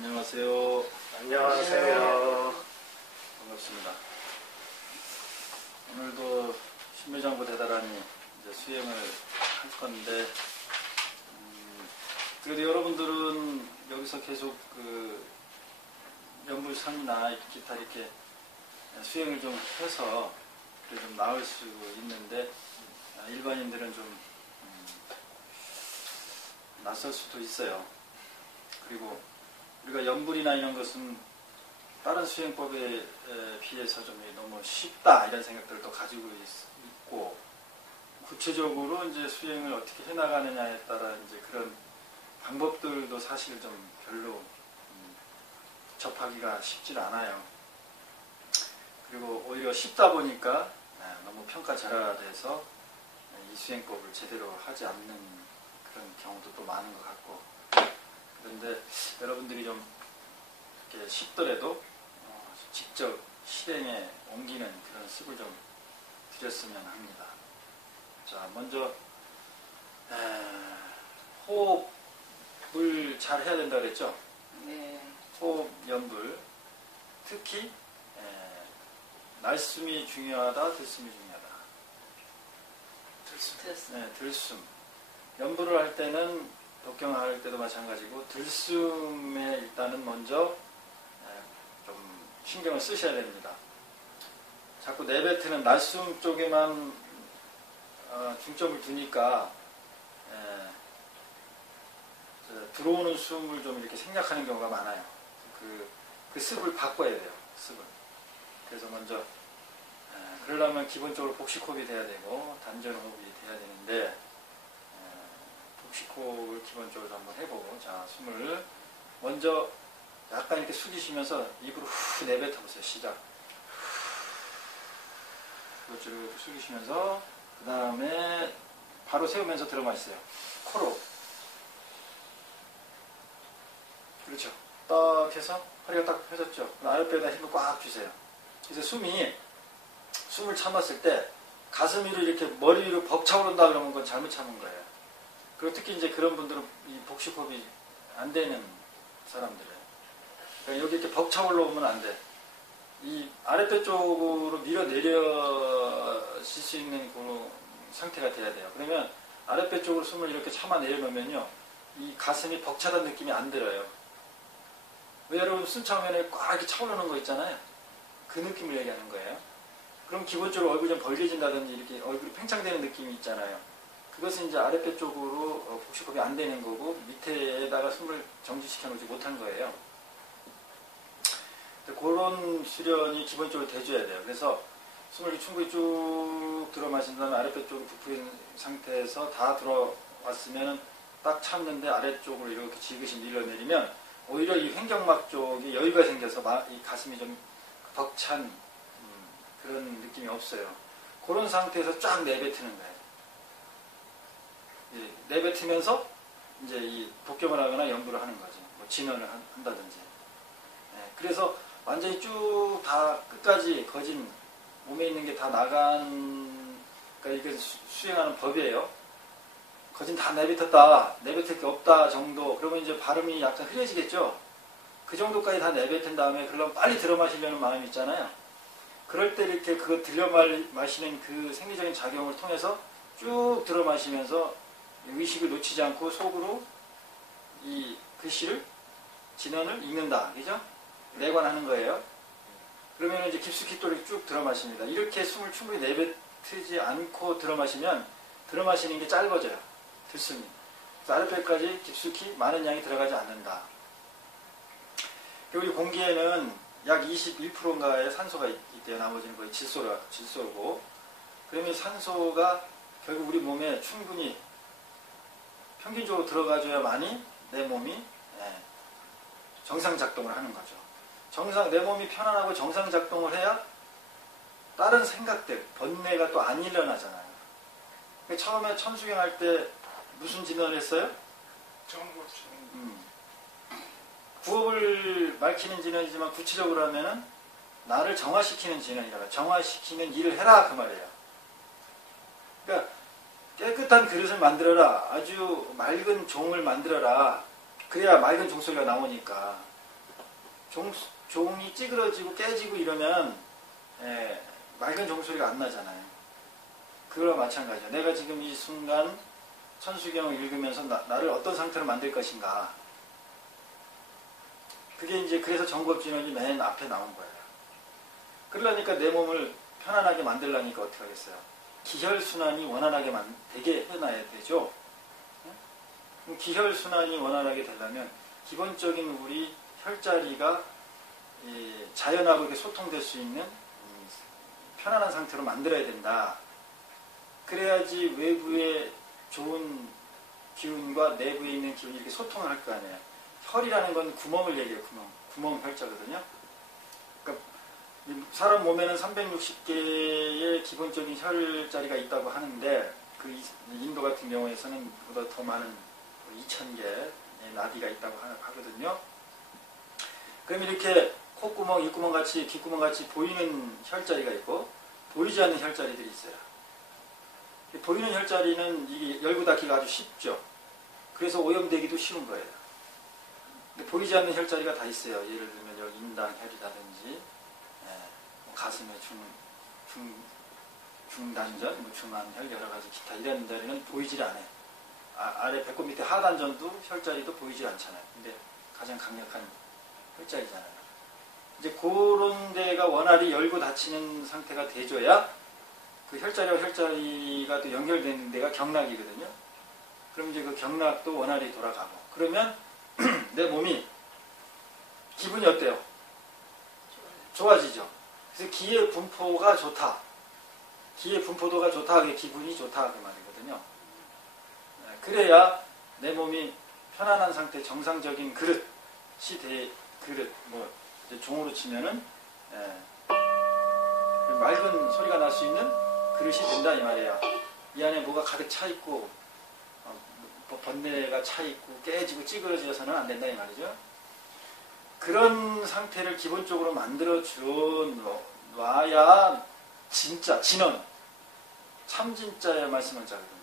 안녕하세요. 안녕하세요. 반갑습니다. 오늘도 신묘장부 대단하니 이제 수행을 할 건데, 그래도 여러분들은 여기서 계속 그 연불선이나 기타 이렇게 수행을 좀 해서 그래 좀 나을 수 있는데, 일반인들은 좀 낯설 수도 있어요. 그리고 우리가 연불이나 이런 것은 다른 수행법에 비해서 좀 너무 쉽다 이런 생각들도 가지고 있고, 구체적으로 이제 수행을 어떻게 해나가느냐에 따라 이제 그런 방법들도 사실 좀 별로 접하기가 쉽질 않아요. 그리고 오히려 쉽다 보니까 너무 평가절하돼서 이 수행법을 제대로 하지 않는 그런 경우도 또 많은 것 같고, 그런데 여러분들이 좀 이렇게 쉽더라도 직접 실행에 옮기는 그런 습을 좀 들였으면 합니다. 자, 먼저 호흡을 잘 해야 된다 그랬죠? 네. 호흡 연불, 특히 날숨이 중요하다, 들숨이 중요하다. 들숨. 연불을 할 때는 독경을 할 때도 마찬가지고 들숨에 일단은 먼저 좀 신경을 쓰셔야 됩니다. 자꾸 내뱉는 날숨 쪽에만 중점을 두니까 들어오는 숨을 좀 이렇게 생략하는 경우가 많아요. 그 습을 바꿔야 돼요. 습을. 그래서 먼저 그러려면 기본적으로 복식호흡이 돼야 되고 단전호흡이 돼야 되는데, 복식호흡을 기본적으로 한번 해보고, 자, 숨을 먼저 약간 이렇게 숙이시면서 입으로 후 내뱉어 보세요. 시작. 그렇죠. 이렇게 숙이시면서 그 다음에 바로 세우면서 들어 마시세요. 코로. 그렇죠. 딱 해서 허리가 딱 펴졌죠. 아랫배에다 힘을 꽉 주세요. 그래서 숨을 참았을 때 가슴 위로 이렇게 머리 위로 벅차오른다 그러면 그건 잘못 참은 거예요. 그리고 특히 이제 그런 분들은 이 복식호흡이 안 되는 사람들이에요. 그러니까 여기 이렇게 벅차올라 오면 안 돼. 이 아랫배 쪽으로 밀어내려질 수 있는 그 상태가 돼야 돼요. 그러면 아랫배 쪽으로 숨을 이렇게 참아 내려놓으면요, 이 가슴이 벅차다는 느낌이 안 들어요. 왜 여러분 숨 참으면 꽉 이렇게 차오르는 거 있잖아요. 그 느낌을 얘기하는 거예요. 그럼 기본적으로 얼굴이 좀 벌개진다든지 이렇게 얼굴이 팽창되는 느낌이 있잖아요. 그것은 이제 아랫배 쪽으로 복식호흡이 안 되는 거고, 밑에다가 숨을 정지시켜 놓지 못한 거예요. 그런 수련이 기본적으로 돼줘야 돼요. 그래서 숨을 충분히 쭉 들어 마신 다음에 아랫배 쪽으로 부풀린 상태에서 다 들어왔으면 딱 참는데 아래쪽으로 이렇게 지그시 밀어내리면 오히려 이 횡격막 쪽에 여유가 생겨서 이 가슴이 좀 벅찬 그런 느낌이 없어요. 그런 상태에서 쫙 내뱉는 거예요. 내뱉으면서 이제 이 독경을 하거나 연불을 하는 거죠. 뭐 진언을 한다든지. 그래서 완전히 쭉 다 끝까지 거진 몸에 있는 게 다 나간, 그러니까 이게 수행하는 법이에요. 거진 다 내뱉었다, 내뱉을 게 없다 정도. 그러면 이제 발음이 약간 흐려지겠죠. 그 정도까지 다 내뱉은 다음에 그러면 빨리 들어 마시려는 마음이 있잖아요. 그럴 때 이렇게 그거 들여 마시는 그 생리적인 작용을 통해서 쭉 들어 마시면서 의식을 놓치지 않고 속으로 이 글씨를, 진언을 읽는다. 그죠? 내관하는 거예요. 그러면 이제 깊숙이 또 쭉 들어 마십니다. 이렇게 숨을 충분히 내뱉지 않고 들어 마시면 들어 마시는 게 짧아져요. 들숨이. 그래서 아랫배까지 깊숙이 많은 양이 들어가지 않는다. 우리 공기에는 약 21%인가의 산소가 있대요. 나머지는 거의 질소고. 그러면 산소가 결국 우리 몸에 충분히 평균적으로 들어가줘야만이 내 몸이 정상 작동을 하는 거죠. 내 몸이 편안하고 정상 작동을 해야 다른 생각들, 번뇌가 또 안 일어나잖아요. 처음에 천수경할 때 무슨 진언을 했어요? 구업을 밝히는 진언이지만 구체적으로 하면은 나를 정화시키는 진언이라, 정화시키는 일을 해라 그 말이에요. 그러니까 깨끗한 그릇을 만들어라, 아주 맑은 종을 만들어라. 그래야 맑은 종소리가 나오니까. 종이 찌그러지고 깨지고 이러면 맑은 종소리가 안 나잖아요. 그거와 마찬가지야. 내가 지금 이 순간 천수경을 읽으면서 나를 어떤 상태로 만들 것인가. 그게 이제 그래서 정법진언이 맨 앞에 나온 거예요. 그러려니까 내 몸을 편안하게 만들려니까 어떻게 하겠어요? 기혈순환이 원활하게 되게 해놔야 되죠. 기혈순환이 원활하게 되려면 기본적인 우리 혈자리가 자연하고 이렇게 소통될 수 있는 편안한 상태로 만들어야 된다. 그래야지 외부의 좋은 기운과 내부에 있는 기운이 이렇게 소통을 할 거 아니에요. 혈이라는 건 구멍을 얘기해요. 구멍 혈자거든요. 그러니까 사람 몸에는 360개의 기본적인 혈자리가 있다고 하는데 그 인도 같은 경우에서는 보다 더 많은 2000개의 나디가 있다고 하거든요. 그럼 이렇게 콧구멍, 입구멍 같이 귓구멍 같이 보이는 혈자리가 있고 보이지 않는 혈자리들이 있어요. 보이는 혈자리는 이게 열고 닫기가 아주 쉽죠. 그래서 오염되기도 쉬운 거예요. 근데 보이지 않는 혈자리가 다 있어요. 예를 들면 여기 인당혈이라든지 가슴의 중단전, 중안혈 여러 가지 기타 이런 자리는 보이질 않아요. 아래 배꼽 밑에 하단전도 혈자리도 보이질 않잖아요. 근데 가장 강력한 혈자리잖아요. 이제 그런 데가 원활히 열고 닫히는 상태가 돼줘야 그 혈자리와 혈자리가 또 연결되는 데가 경락이거든요. 그럼 이제 그 경락도 원활히 돌아가고 그러면 내 몸이 기분이 어때요? 좋아지죠. 그래서 기의 분포가 좋다. 기의 분포도가 좋다. 그게 기분이 좋다. 그 말이거든요. 그래야 내 몸이 편안한 상태, 정상적인 그릇이 그릇, 뭐 이제 종으로 치면은 맑은 소리가 날 수 있는 그릇이 된다 이 말이에요. 이 안에 뭐가 가득 차 있고 번뇌가 차 있고 깨지고 찌그러져서는 안 된다 이 말이죠. 그런 상태를 기본적으로 만들어 놔야 진짜 진언, 참 진짜의 말씀을 자거든요.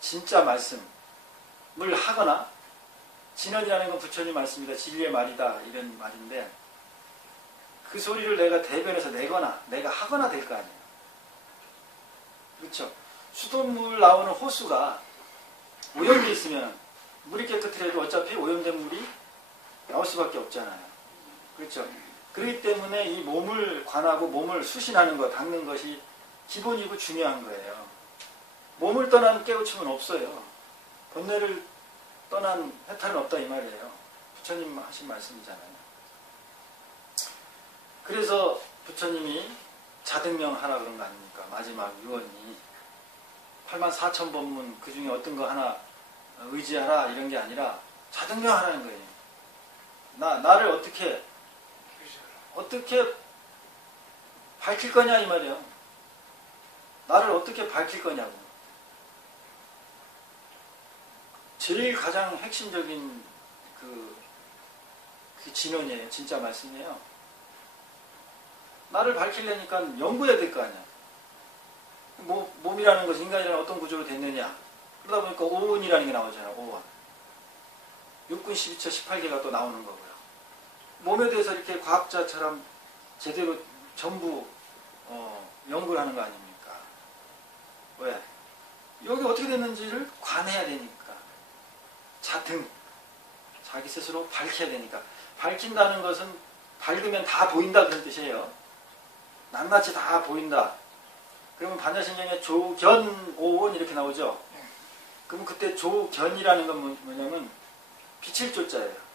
진짜 말씀을 하거나 진언이라는 건 부처님 말씀이다, 진리의 말이다 이런 말인데 그 소리를 내가 대변해서 내거나 내가 하거나 될 거 아니에요. 그렇죠. 수돗물 나오는 호수가 오염돼 있으면 물이 깨끗해도 어차피 오염된 물이 나올 수밖에 없잖아요. 그렇죠. 그렇기 때문에 이 몸을 관하고 몸을 수신하는 것, 닦는 것이 기본이고 중요한 거예요. 몸을 떠난 깨우침은 없어요. 번뇌를 떠난 해탈은 없다 이 말이에요. 부처님 하신 말씀이잖아요. 그래서 부처님이 자등명하라 그런 거 아닙니까? 마지막 유언이 84,000법문 그 중에 어떤 거 하나 의지하라 이런 게 아니라 자등명하라는 거예요. 나를 어떻게 밝힐 거냐 이 말이에요. 나를 어떻게 밝힐 거냐고. 제일 가장 핵심적인 그 진언이에요. 진짜 말씀이에요. 나를 밝히려니까 연구해야 될 거 아니야. 몸이라는 것은 인간이라는 어떤 구조로 됐느냐. 그러다 보니까 오온이라는 게 나오잖아요. 오온. 육군 12처 18개가 또 나오는 거고요. 몸에 대해서 이렇게 과학자처럼 제대로 전부 연구를 하는 거 아닙니까? 왜? 여기 어떻게 됐는지를 관해야 되니까. 자등. 자기 스스로 밝혀야 되니까. 밝힌다는 것은 밝으면 다 보인다 그런 뜻이에요. 낱낱이 다 보인다. 그러면 반야신경에 조견, 오온 이렇게 나오죠. 그럼 그때 조견이라는 건 뭐냐면 비칠 조자예요.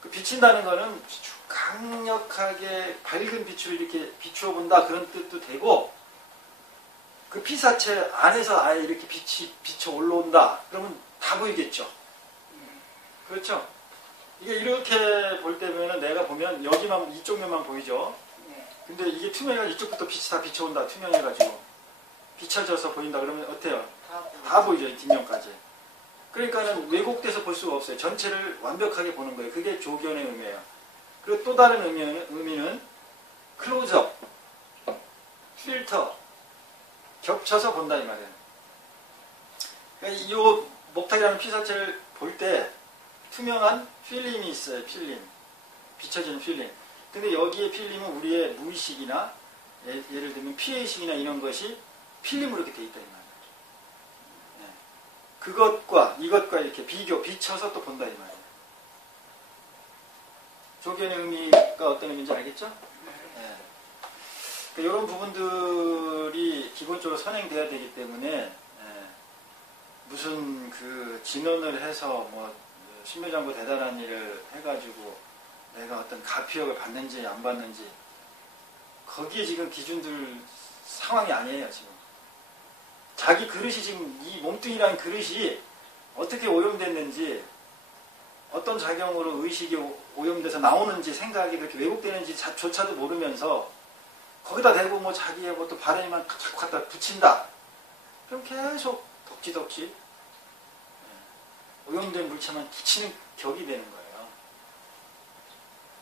그 비친다는 거는 강력하게 밝은 빛을 이렇게 비추어 본다 그런 뜻도 되고 그 피사체 안에서 아예 이렇게 빛이 비쳐 올라온다. 그러면 다 보이겠죠. 그렇죠? 이게 이렇게 볼 때면 내가 보면 여기만 이쪽 면만 보이죠. 근데 이게 투명해가지고 이쪽부터 빛이 다 비쳐온다. 투명해가지고 비춰져서 보인다. 그러면 어때요? 다 보이죠. 이 뒷면까지. 그러니까는 왜곡돼서 볼 수가 없어요. 전체를 완벽하게 보는 거예요. 그게 조견의 의미예요. 그리고 또 다른 의미는 클로즈업, 필터, 겹쳐서 본다 이 말이에요. 그러니까 이 목탁이라는 피사체를 볼 때 투명한 필름이 있어요. 필름. 비춰지는 필름. 근데 여기에 필름은 우리의 무의식이나 예를 들면 피해의식이나 이런 것이 필름으로 이렇게 돼 있다 이 말이에요. 네. 그것과 이것과 이렇게 비춰서 또 본다 이 말이에요. 조견의 의미가 어떤 의미인지 알겠죠? 네. 그러니까 이런 부분들이 기본적으로 선행돼야 되기 때문에 무슨 그 진언을 해서 뭐 신묘장구 대단한 일을 해가지고 내가 어떤 가피력을 받는지 안 받는지 거기에 지금 기준들 상황이 아니에요 지금. 자기 그릇이 지금 이 몸뚱이라는 그릇이 어떻게 오염됐는지 어떤 작용으로 의식이 오염돼서 나오는지 생각이 그렇게 왜곡되는지 조차도 모르면서 거기다 대고 뭐 자기의 뭐 또 바람만 자꾸 갖다 붙인다. 그럼 계속 덕지덕지 오염된 물체만 붙이는 격이 되는 거예요.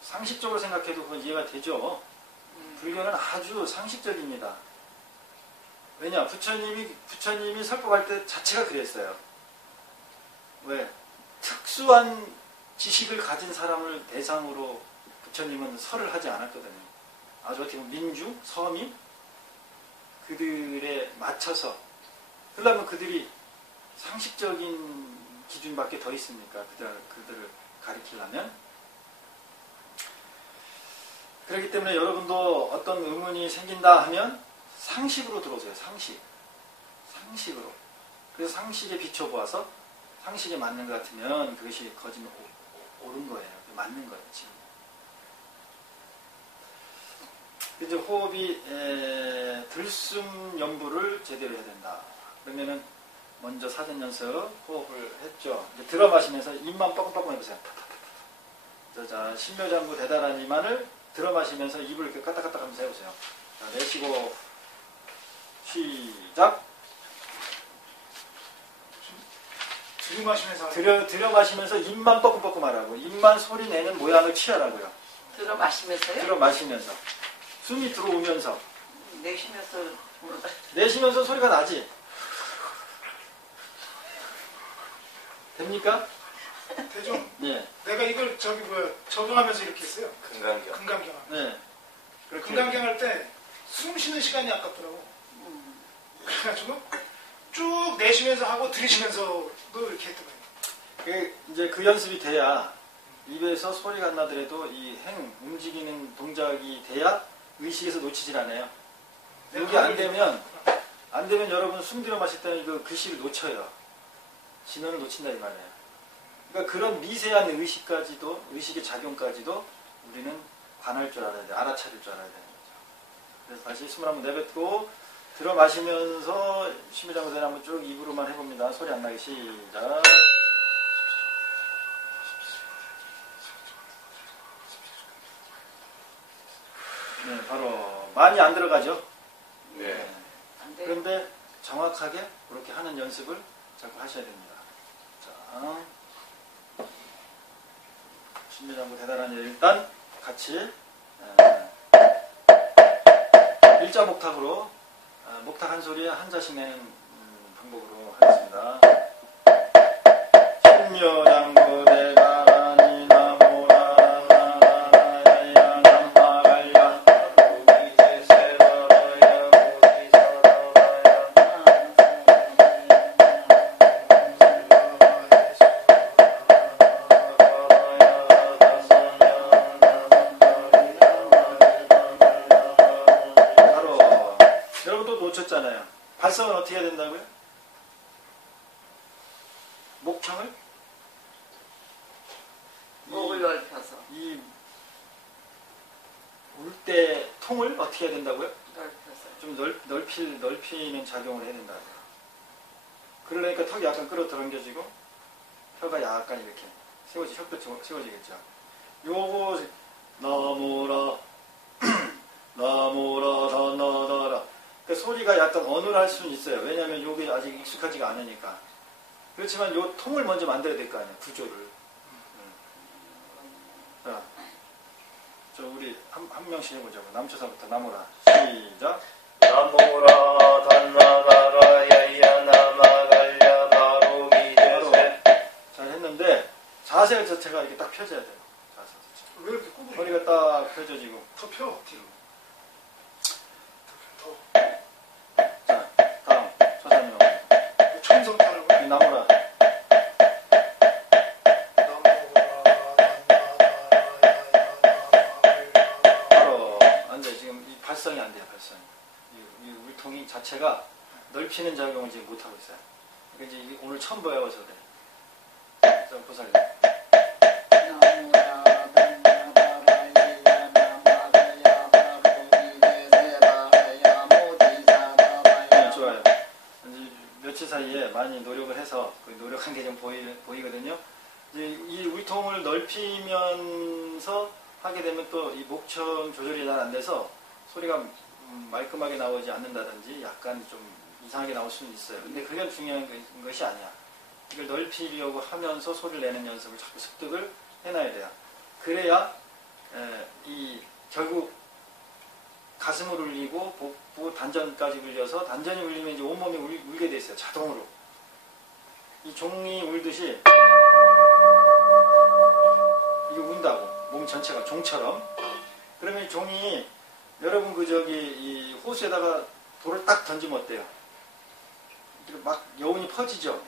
상식적으로 생각해도 그건 이해가 되죠. 불교는 아주 상식적입니다. 왜냐? 부처님이 설법할 때 자체가 그랬어요. 왜? 특수한 지식을 가진 사람을 대상으로 부처님은 설을 하지 않았거든요. 아주 어떻게 보면 민중, 서민 그들에 맞춰서 그러려면 그들이 상식적인 기준밖에 더 있습니까? 그들을 가리키려면. 그렇기 때문에 여러분도 어떤 의문이 생긴다 하면 상식으로 들어오세요. 상식으로. 그래서 상식에 비춰보아서 상식에 맞는 것 같으면 그것이 거짓말 옳은 거예요. 맞는 거예요. 지금. 이제 호흡이 들숨 연부를 제대로 해야 된다. 그러면은 먼저 사전 연습 호흡을 했죠. 이제 들어 마시면서 입만 뻐끔뻐끔 해보세요. 자, 신묘장구 대단한 이만을 들어 마시면서 입을 이렇게 까딱까딱 하면서 해보세요. 자, 내쉬고 시작. 들여 마시면서 입만 뻐끔뻐끔 하라고. 입만 소리 내는 모양을 취하라고요. 들어 마시면서요? 들어 마시면서. 숨이 들어오면서. 내쉬면서 소리가 나지. 됩니까? 되죠? 네. 내가 이걸 적응하면서 이렇게 했어요. 금강경. 네. 금강경 할 때 숨 쉬는 시간이 아깝더라고. 그래가지고 쭉 내쉬면서 하고 들이쉬면서도 이렇게 했더라고요. 이제 그 연습이 돼야 입에서 소리가 안 나더라도 이 움직이는 동작이 돼야 의식에서 놓치질 않아요. 여기 안 되면 여러분 숨 들여 마실 때는 그 글씨를 놓쳐요. 진원을 놓친다 이 말이에요. 그러니까 그런 미세한 의식의 작용까지도 우리는 관할 줄 알아야 돼. 알아차릴 줄 알아야 되는 거죠. 그래서 다시 숨을 한번 내뱉고 들어 마시면서 심유장구대를 한번 쭉 입으로만 해봅니다. 소리 안 나게 시작. 네, 바로 많이 안 들어가죠. 네. 그런데 정확하게 그렇게 하는 연습을 자꾸 하셔야 됩니다. 자, 신묘장구 대단한 일 일단 같이 일자 목탁으로 목탁 한 소리에 한 자씩 내는 방법으로 하겠습니다. 신묘장구 대단하니 나무라 나라야 남마갈야 놓쳤잖아요. 발성은 어떻게 해야 된다고요? 목청을? 목을 넓혀서. 이 울 때 통을 어떻게 해야 된다고요? 넓혀서. 좀 넓히는 작용을 해야 된다고요. 그러니까 턱이 약간 끌어당겨지고 혀가 약간 이렇게 혀뼈 세워지겠죠. 요거 나무라 나무라 다나다라 그 소리가 약간 어눌할 수는 있어요. 왜냐하면 이게 아직 익숙하지가 않으니까. 그렇지만 요 통을 먼저 만들어야 될 거 아니에요. 구조를. 자, 우리 한 명씩 해보자고. 남초사부터 나무라. 시작. 나무라 단나가라 야야 나마갈야 바로 미제세. 잘 했는데 자세 자체가 이렇게 딱 펴져야 돼요. 자세 자체. 왜 이렇게 구부려? 허리가 딱 펴져지고. 더 펴, 뒤로. 더 자, 다음 초산명. 펴. 천성타라고. 이 나무라. 바로 앉아. 지금 이 발성이 안 돼요. 발성이. 이 울통이 자체가 넓히는 작용을 지금 못 하고 있어요. 그러니까 이제 이게 오늘 처음 배워서 그래. 자, 보살요. 네, 좋아요. 이제 며칠 사이에 많이 노력을 해서 그 노력한 게 좀 보이거든요. 이제 이 울통을 넓히면서 하게 되면 또 이 목청 조절이 잘 안 돼서 소리가 말끔하게 나오지 않는다든지 약간 좀 이상하게 나올 수는 있어요. 근데 그게 중요한 것이 아니야. 이걸 넓히려고 하면서 소리를 내는 연습을 자꾸 습득을 해놔야 돼요. 그래야 이 결국 가슴을 울리고 복부 단전까지 울려서 단전이 울리면 이제 온몸이 울게 돼 있어요. 자동으로. 이 종이 울듯이 이게 운다고. 몸 전체가 종처럼. 그러면 이 종이 여러분 이 호수에다가 돌을 딱 던지면 어때요? 막 여운이 퍼지죠.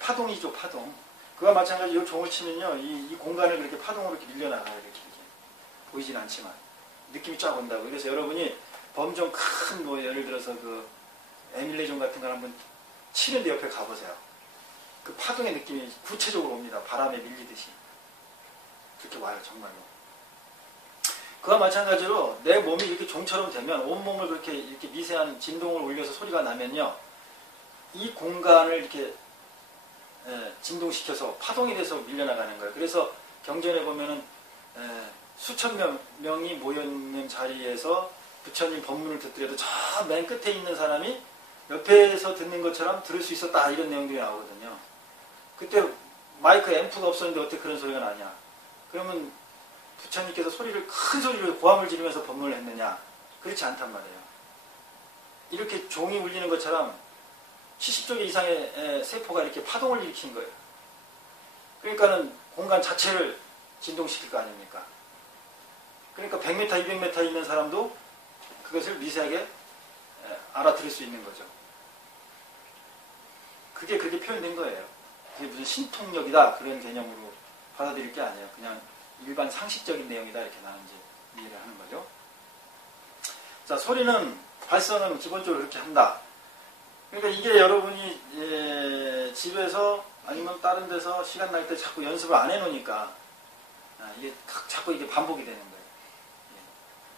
파동이죠, 파동. 그와 마찬가지로 이 종을 치면요, 이 공간을 그렇게 파동으로 이렇게 밀려나가요, 이렇게. 보이진 않지만. 느낌이 쫙 온다고. 그래서 여러분이 범종 큰, 예를 들어서 그, 에밀레종 같은 걸 한번 치는데 옆에 가보세요. 그 파동의 느낌이 구체적으로 옵니다. 바람에 밀리듯이. 그렇게 와요, 정말로. 그와 마찬가지로 내 몸이 이렇게 종처럼 되면 온몸을 그렇게 이렇게 미세한 진동을 올려서 소리가 나면요, 이 공간을 이렇게 진동시켜서 파동이 돼서 밀려나가는 거예요. 그래서 경전에 보면은 수천 명이 모여있는 자리에서 부처님 법문을 듣더라도 저 맨 끝에 있는 사람이 옆에서 듣는 것처럼 들을 수 있었다, 이런 내용들이 나오거든요. 그때 마이크 앰프가 없었는데 어떻게 그런 소리가 나냐. 그러면 부처님께서 큰 소리로 고함을 지르면서 법문을 했느냐. 그렇지 않단 말이에요. 이렇게 종이 울리는 것처럼 70조 개 이상의 세포가 이렇게 파동을 일으킨 거예요. 그러니까는 공간 자체를 진동시킬 거 아닙니까? 그러니까 100m, 200m 있는 사람도 그것을 미세하게 알아들을 수 있는 거죠. 그게 그렇게 표현된 거예요. 그게 무슨 신통력이다, 그런 개념으로 받아들일 게 아니에요. 그냥 일반 상식적인 내용이다, 이렇게 나는 이제 이해를 하는 거죠. 자, 소리는, 발성은 기본적으로 이렇게 한다. 그러니까 이게 여러분이 집에서 아니면 다른 데서 시간 날 때 자꾸 연습을 안 해놓으니까 이게 자꾸 이게 반복이 되는 거예요.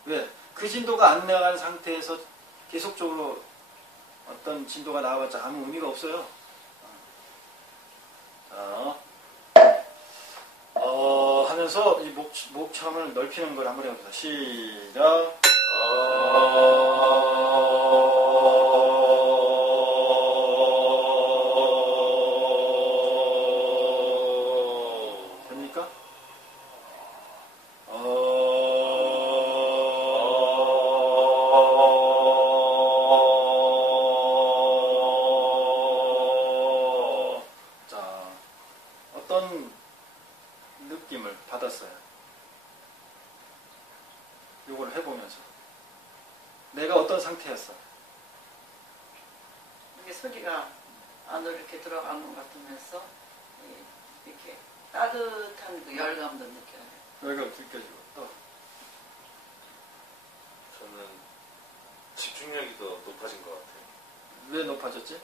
왜? 그 진도가 안 나간 상태에서 계속적으로 어떤 진도가 나와봤자 아무 의미가 없어요. 하면서 이 목청을 넓히는 걸 한번 해봅시다. 시작. 됩니까? 자, 어떤 느낌을 받았어요? 요걸 해보면서 내가 어떤 상태였어? 이게 소리가 안으로 이렇게 들어가는 것 같으면서 이렇게 따뜻한 그 열감도 느껴요. 여기가 느껴지고 또 저는 집중력이 더 높아진 것 같아요. 왜 높아졌지?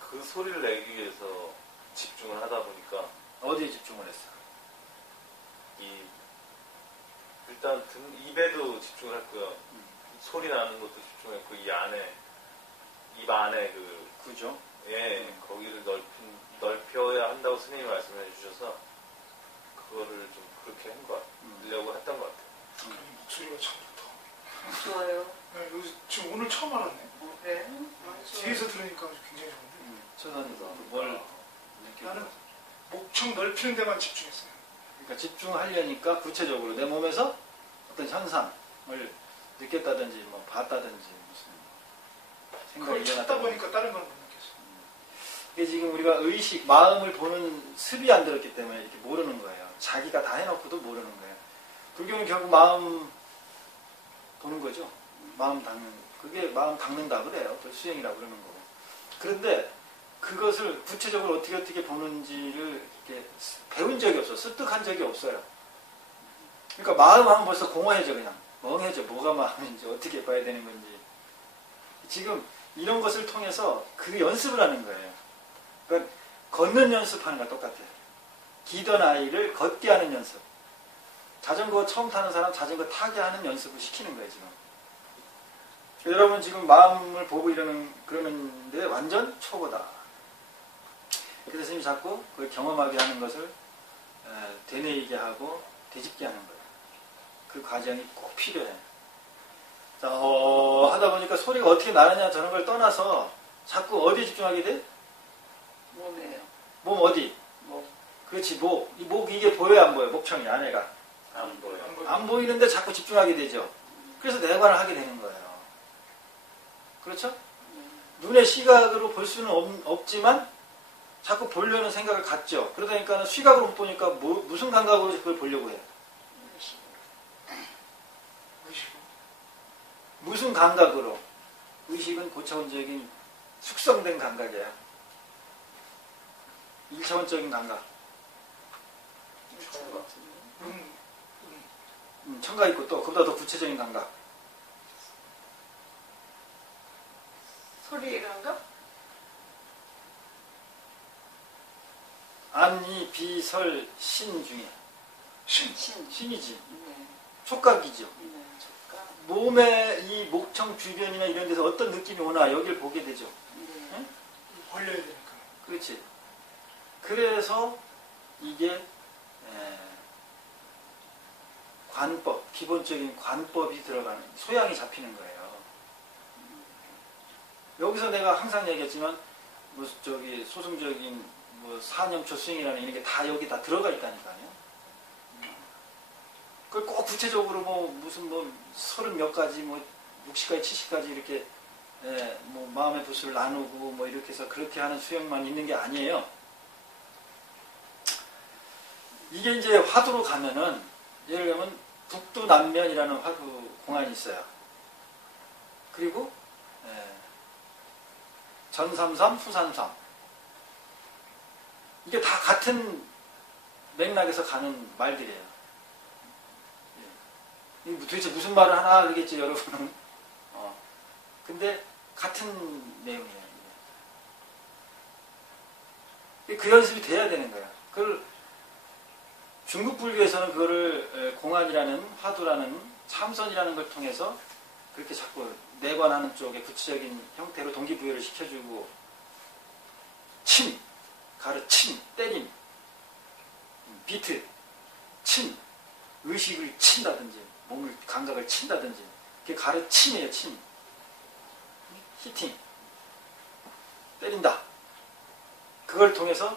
그 소리를 내기 위해서 집중을 하다 보니까 어디에 집중을 했어? 일단 입에도 집중을 했고요. 소리 나는 것도 집중했고, 입 안에 그죠? 거기를 넓혀야 한다고 스님이 말씀해 주셔서 그거를 좀 그렇게 하려고 했던 것 같아요. 목소리가 참 좋다. 좋아요. 네, 여기 지금 오늘 처음 알았네. 그래? 뒤에서 들으니까 굉장히 좋은데. 저는 뭘 나는 목청 넓히는 데만 집중했어요. 그러니까 집중하려니까 구체적으로 내 몸에서 어떤 현상을 느꼈다든지 봤다든지 무슨 생각이 그걸 찾다 일어났다든지. 보니까 다른 걸 못 느꼈어요. 이게 지금 우리가 의식, 마음을 보는 습이 안 들었기 때문에 이렇게 모르는 거예요. 자기가 다 해놓고도 모르는 거예요. 불교는 결국 마음 보는 거죠. 마음 닦는, 그게 마음 닦는다 그래요. 그 수행이라고 그러는 거고. 그런데 그것을 구체적으로 어떻게 보는지를 이렇게 배운 적이 없어. 습득한 적이 없어요. 그러니까 마음 하면 벌써 공허해져, 그냥. 멍해져. 뭐가 마음인지, 어떻게 봐야 되는 건지. 지금 이런 것을 통해서 그 연습을 하는 거예요. 그러니까 걷는 연습하는 거랑 똑같아요. 기던 아이를 걷게 하는 연습. 자전거 처음 타는 사람 자전거 타게 하는 연습을 시키는 거예요, 지금. 여러분 지금 마음을 보고 그러는데 완전 초보다. 그래서 스님이 자꾸 그걸 경험하게 하는 것을 되뇌이게 하고 되짚게 하는 거예요. 그 과정이 꼭 필요해. 자, 하다 보니까 소리가 어떻게 나느냐 저런 걸 떠나서 자꾸 어디에 집중하게 돼? 몸이에요. 몸 어디? 몸. 그렇지, 목. 이 목 이게 보여요, 안 보여요? 목청이 안에가. 안 보여. 안 보이는데 자꾸 집중하게 되죠. 그래서 내관을 하게 되는 거예요. 그렇죠? 눈의 시각으로 볼 수는 없지만 자꾸 보려는 생각을 갖죠. 그러다 보니까 시각으로 못 보니까 무슨 감각으로 그걸 보려고 해요? 의식으로. 무슨 감각으로? 의식은 고차원적인 숙성된 감각이에요. 1차원적인 감각. 첨가 있고 또 그보다 더 구체적인 감각. 소리의 감각? 안, 이, 비, 설, 신 중에 신. 신이지. 네. 촉각이죠. 네. 촉각. 몸의 이 목청 주변이나 이런 데서 어떤 느낌이 오나 여기를 보게 되죠. 네. 응? 벌려야 되니까. 그렇지. 그래서 이게 관법, 기본적인 관법이 들어가는, 소양이 잡히는 거예요. 여기서 내가 항상 얘기했지만 소승적인 사념초 스윙이라는 이런 게 다 여기 다 들어가 있다니까요. 그걸 꼭 구체적으로 무슨 30몇 가지 60가지 70가지 이렇게 마음의 부수를 나누고 이렇게 해서 그렇게 하는 수행만 있는 게 아니에요. 이게 이제 화두로 가면은 예를 들면 북두남면이라는 화두 공안이 있어요. 그리고 전삼삼, 후삼삼. 이게 다 같은 맥락에서 가는 말들이에요. 도대체 무슨 말을 하나 그러겠지, 여러분은. 근데 같은 내용이에요. 그 연습이 돼야 되는 거야. 그걸 중국 불교에서는 그거를 공안이라는 화두라는 참선이라는 걸 통해서 그렇게 자꾸 내관하는 쪽에 구체적인 형태로 동기부여를 시켜주고 침, 가르침, 때림, 비트, 침, 의식을 친다든지 몸을 감각을 친다든지 그게 가르침이에요. 침, 히팅, 때린다. 그걸 통해서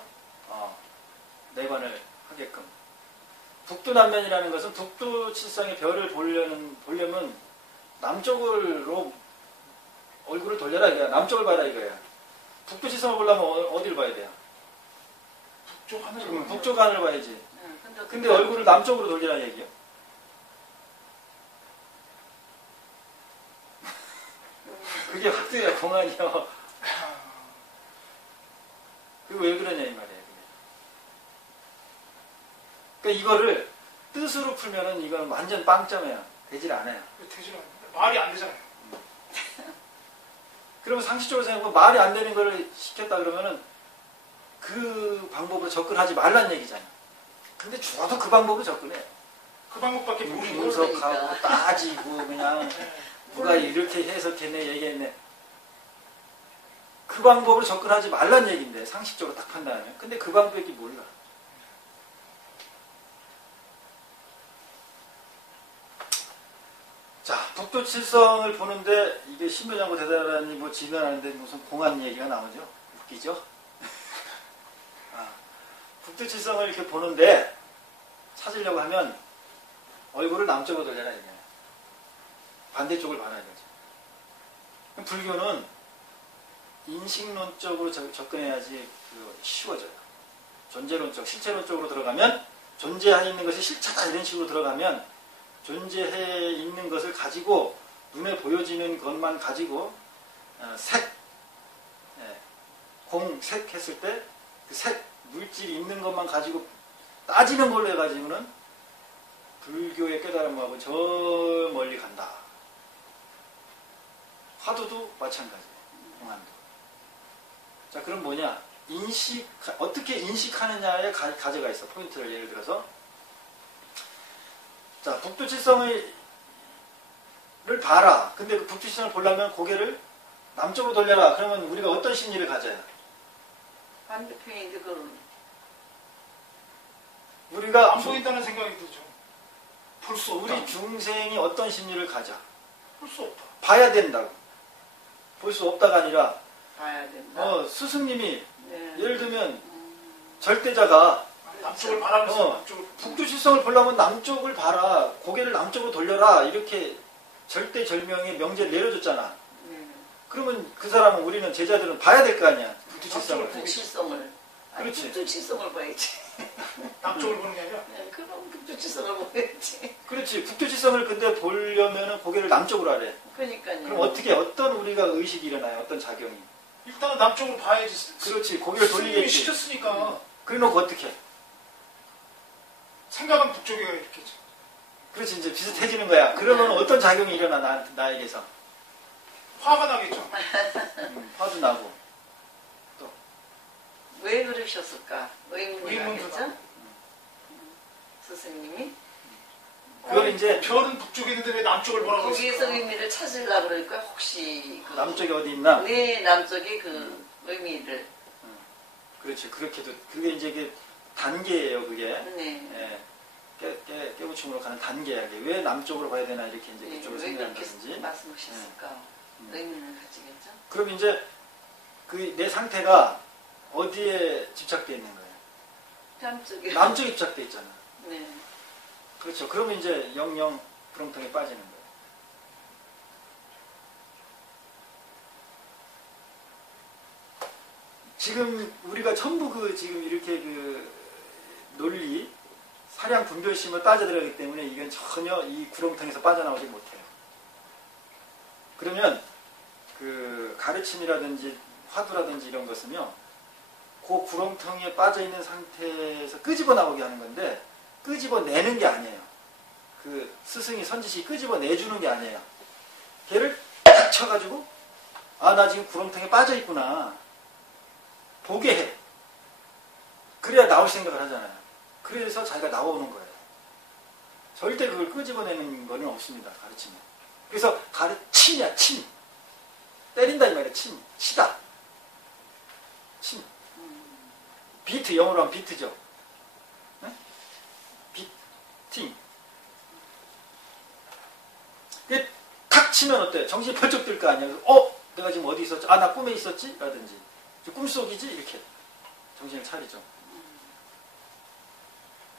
내관을 하게끔. 북두남면이라는 것은 북두칠성의 별을 보려면 남쪽으로 얼굴을 돌려라 이거야. 남쪽을 봐라 이거야. 북두칠성을 보려면 어디를 봐야 돼요? 북쪽 하늘. 북쪽 하늘을 봐야지. 네, 근데 얼굴을 남쪽으로 돌리라 얘기야. 그게 화두야, 공안이요. 그게 왜 그러냐 이 말이에요. 그러니까 이거를 뜻으로 풀면은 이건 완전 빵점이야. 되질 않아요. 되질 않아요. 말이 안 되잖아요. 그러면 상식적으로 생각하면 말이 안 되는 걸 시켰다 그러면은 그 방법으로 접근하지 말란 얘기잖아. 근데 죽어도 그 방법으로 접근해. 그 방법밖에 모르는 거예요. 분석하고 따지고 그냥 누가 이렇게 해석했네 얘기했네. 그 방법으로 접근하지 말란 얘기인데 상식적으로 딱 판단하면. 근데 그 방법이 몰라. 자, 북두칠성을 보는데 이게 신묘장구 대단하니 진언하는데 무슨 공안 얘기가 나오죠? 웃기죠? 북두칠성을 이렇게 보는데 찾으려고 하면 얼굴을 남쪽으로 돌려라 이게. 반대쪽을 봐라 이거죠. 불교는 인식론적으로 접근해야지 쉬워져요. 존재론적, 실체론적으로 들어가면 존재해 있는 것이 실체다 이런 식으로 들어가면 존재해 있는 것을 가지고 눈에 보여지는 것만 가지고 색, 공색 했을 때 그 색, 물질이 있는 것만 가지고 따지는 걸로 해가지고는 불교의 깨달음하고 저 멀리 간다. 화두도 마찬가지예요. 공안도. 자, 그럼 뭐냐? 어떻게 인식하느냐에 가져가 있어. 포인트를 예를 들어서. 자, 북두칠성을 봐라. 근데 그 북두칠성을 보려면 고개를 남쪽으로 돌려라. 그러면 우리가 어떤 심리를 가져야? 반대편인데 그걸 우리가 안 보인다는 생각이 들죠. 볼 수 없다. 우리 중생이 어떤 심리를 가져? 볼 수 없다. 봐야 된다고. 볼 수 없다가 아니라 봐야 된다. 스승님이 네. 예를 들면 절대자가 남쪽을 바라면서 남쪽을 북두칠성을 보려면 남쪽을 봐라. 고개를 남쪽으로 돌려라. 이렇게 절대절명의 명제를 내려줬잖아. 그러면 그 사람은 우리는 제자들은 봐야 될 거 아니야. 북두칠성을. 북두칠성을. 그렇지. 북두칠성을 봐야지. 남쪽을 보는 게 아니라 네, 그럼 북두칠성을 봐야지. 그렇지. 북두칠성을 근데 보려면 고개를 남쪽으로 하래. 그러니까요. 그럼 어떤 우리가 의식이 일어나요? 어떤 작용이? 일단은 남쪽으로 봐야지. 그렇지. 고개를 스님이 돌리겠지. 시켰으니까 그래 놓고 어떻게 해? 생각은 북쪽에 있겠죠. 그렇지. 이제 비슷해지는 거야. 그러면 어떤 작용이 일어나 나에게서? 화가 나겠죠. 화도 나고. 왜 그러셨을까? 의문이 의문도 나겠죠? 스승님이? 그걸 이제 별은 북쪽에 있는데 왜 남쪽을 보라고 거기에서 했을까? 의미를 찾으려고 그럴까? 혹시 그 남쪽에 어디 있나? 네, 남쪽의 그 의미를. 그렇지. 그렇게도 그게 이제 그 단계예요. 그게. 네. 예. 깨우침으로 가는 단계야. 왜 남쪽으로 봐야 되나 이렇게 이제 네, 그쪽으로 왜 그렇게 생각한다든지. 말씀하셨을까? 의미를 가지겠죠? 그럼 이제 그 내 상태가 어디에 집착되어 있는 거예요? 남쪽에. 남쪽에 집착되어 있잖아. 네. 그렇죠. 그러면 이제 영영 구렁텅이에 빠지는 거예요. 지금 우리가 전부 지금 이렇게 논리, 사량 분별심을 빠져들어가기 때문에 이건 전혀 이 구렁텅이에서 빠져나오지 못해요. 그러면 그 가르침이라든지 화두라든지 이런 것은요, 그 구렁텅이에 빠져있는 상태에서 끄집어 나오게 하는 건데, 끄집어 내는 게 아니에요. 그 스승이 선지식이 끄집어 내주는 게 아니에요. 걔를 탁 쳐가지고, 아, 나 지금 구렁텅이에 빠져있구나. 보게 해. 그래야 나올 생각을 하잖아요. 그래서 자기가 나오는 거예요. 절대 그걸 끄집어내는 거는 없습니다. 가르침은. 그래서 가르침이야. 침. 때린다 이 말이야. 치다. 침. 비트, 영어로 하면 비트죠. 네? 비팅. 탁 치면 어때? 정신이 펄쩍 들 거 아니야. 내가 지금 어디 있었지? 아, 나 꿈에 있었지? 라든지. 꿈속이지? 이렇게 정신을 차리죠.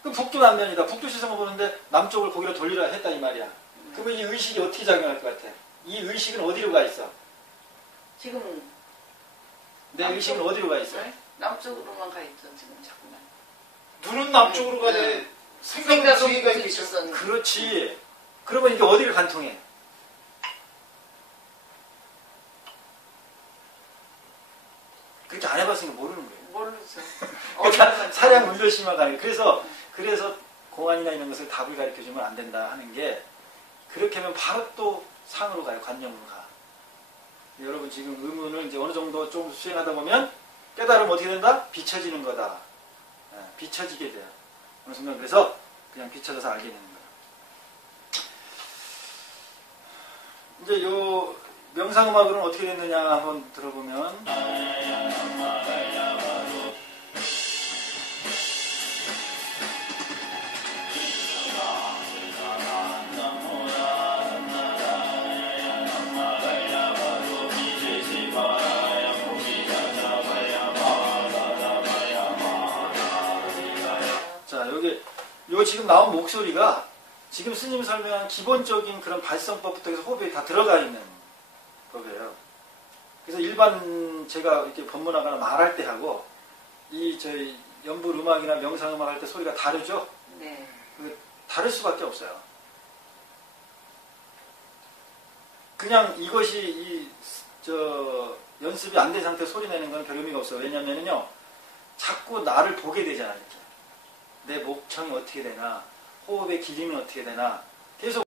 그럼 북두남면이다. 북두시성을 보는데 남쪽을 고개로 돌리라 했다 이 말이야. 그러면 이 의식이 어떻게 작용할 것 같아? 이 의식은 어디로 가 있어? 지금 내 의식은 어디로 가 있어? 네? 남쪽으로만 가 있죠. 지금 자꾸만. 눈은 남쪽으로 가되 생각은 뒤에가 있겠죠. 북두칠성. 그렇지. 그러면 이게 어디를 관통해? 그렇게 안 해봤으니까 모르는 거예요. 모르죠. 그러니까 사량 물려심만 가는 거예요. 그래서 공안이나 이런 것을 답을 가르쳐주면 안 된다 하는 게, 그렇게 하면 바로 또 상으로 가요. 관념으로 가. 여러분 지금 의문을 이제 어느 정도 좀 수행하다 보면 깨달으면 어떻게 된다? 비춰지는 거다. 비춰지게 돼요. 어느 순간 그래서 그냥 비춰져서 알게 되는 거예요. 이제 요 명상음악으로는 어떻게 됐느냐 한번 들어보면, 자, 요 지금 나온 목소리가 지금 스님 설명한 기본적인 그런 발성법부터 해서 호흡에 다 들어가 있는 법이에요. 그래서 일반 제가 이렇게 법문하거나 말할 때 하고 이 저희 연불 음악이나 명상 음악 할 때 소리가 다르죠? 네. 다를 수밖에 없어요. 그냥 이것이 연습이 안 된 상태 소리 내는 건 별 의미가 없어요. 왜냐면요, 자꾸 나를 보게 되잖아요. 이렇게. 내 목청이 어떻게 되나, 호흡의 길이는 어떻게 되나, 계속